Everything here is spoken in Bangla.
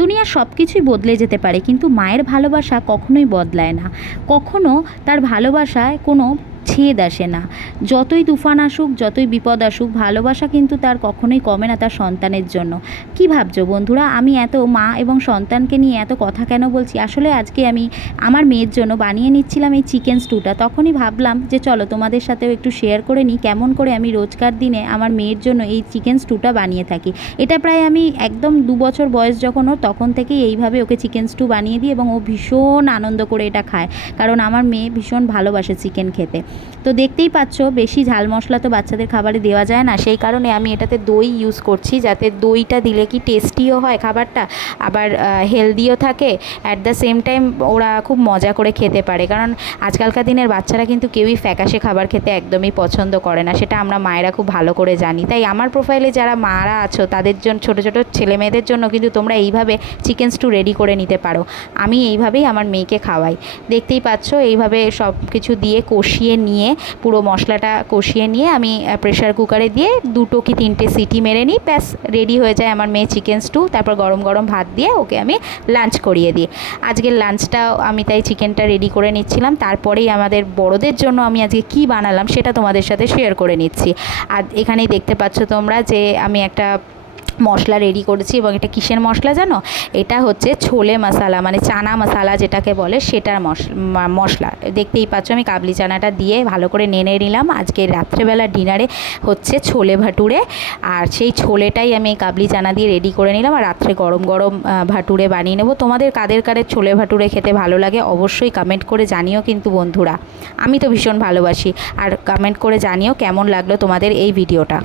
দুনিয়ার সব কিছুই বদলে যেতে পারে, কিন্তু মায়ের ভালোবাসা কখনোই বদলায় না। কখনো তার ভালোবাসায় কোনো ছেদ আসে না। যতই তুফান আসুক, যতই বিপদ আসুক, ভালোবাসা কিন্তু তার কখনোই কমে না তার সন্তানের জন্য। কি ভাবছো বন্ধুরা, আমি এত মা এবং সন্তানকে নিয়ে এত কথা কেন বলছি? আসলে আজকে আমি আমার মেয়ের জন্য বানিয়ে নিচ্ছিলাম এই চিকেন স্টুটা। তখনই ভাবলাম যে চলো তোমাদের সাথেও একটু শেয়ার করে নিই কেমন করে আমি রোজকার দিনে আমার মেয়ের জন্য এই চিকেন স্টুটা বানিয়ে থাকি। এটা প্রায় আমি একদম 2 বছর বয়স যখন ওর, তখন থেকেই এইভাবে ওকে চিকেন স্টু বানিয়ে দিই এবং ও ভীষণ আনন্দ করে এটা খায়, কারণ আমার মেয়ে ভীষণ ভালোবাসে চিকেন খেতে। তো দেখতেই পাচ্ছ, বেশি ঝাল মশলা তো বাচ্চাদের খাবারে দেওয়া যায় না, সেই কারণে আমি এটাতে দই ইউজ করছি, যাতে দইটা দিলে কি টেস্টিও হয় খাবারটা, আবার হেলদিও থাকে, অ্যাট দ্য সেম টাইম ওরা খুব মজা করে খেতে পারে। কারণ আজকালকার দিনের বাচ্চারা কিন্তু কেউই ফ্যাকাশে খাবার খেতে একদমই পছন্দ করে না, সেটা আমরা মায়েরা খুব ভালো করে জানি। তাই আমার প্রোফাইলে যারা মারা আছো তাদের জন্য, ছোটো ছোটো ছেলে মেয়েদের জন্য কিন্তু তোমরা এইভাবে চিকেন স্টু রেডি করে নিতে পারো। আমি এইভাবেই আমার মেয়েকে খাওয়াই। দেখতেই পাচ্ছ, এইভাবে সব কিছু দিয়ে কষিয়ে নিয়ে, পুরো মশলাটা কষিয়ে নিয়ে আমি প্রেশার কুকারে দিয়ে 2 কি 3টে সিটি মেরে নিই, ব্যাস রেডি হয়ে যায় আমার মেয়ে চিকেন স্টু। তারপর গরম গরম ভাত দিয়ে ওকে আমি লাঞ্চ করিয়ে দিই। আজকের লাঞ্চটাও আমি তাই চিকেনটা রেডি করে নিচ্ছিলাম। তারপরেই আমাদের বড়দের জন্য আমি আজকে কী বানালাম সেটা তোমাদের সাথে শেয়ার করে নিচ্ছি। আর এখানেই দেখতে পাচ্ছ তোমরা যে আমি একটা মশলা রেডি করেছি, এবং এটা কিসের মশলা জানো? এটা হচ্ছে ছোলে মশলা, মানে চানা মশলা যেটাকে বলে, সেটার মশলা। দেখতেই পাচ্ছ আমি কাবলি চানাটা দিয়ে ভালো করে নেড়ে নিলাম। আজকে রাত্রেবেলা ডিনারে হচ্ছে ছোলে ভাটুরে, আর সেই ছোলেটাই আমি কাবলি চানা দিয়ে রেডি করে নিলাম। আর রাত্রে গরম গরম ভাটুরে বানিয়ে নেব। তোমাদের কাদের কাদের ছোলে ভাটুরে খেতে ভালো লাগে অবশ্যই কমেন্ট করে জানিও কিন্তু বন্ধুরা। আমি তো ভীষণ ভালোবাসি। আর কমেন্ট করে জানিও কেমন লাগলো তোমাদের এই ভিডিওটা।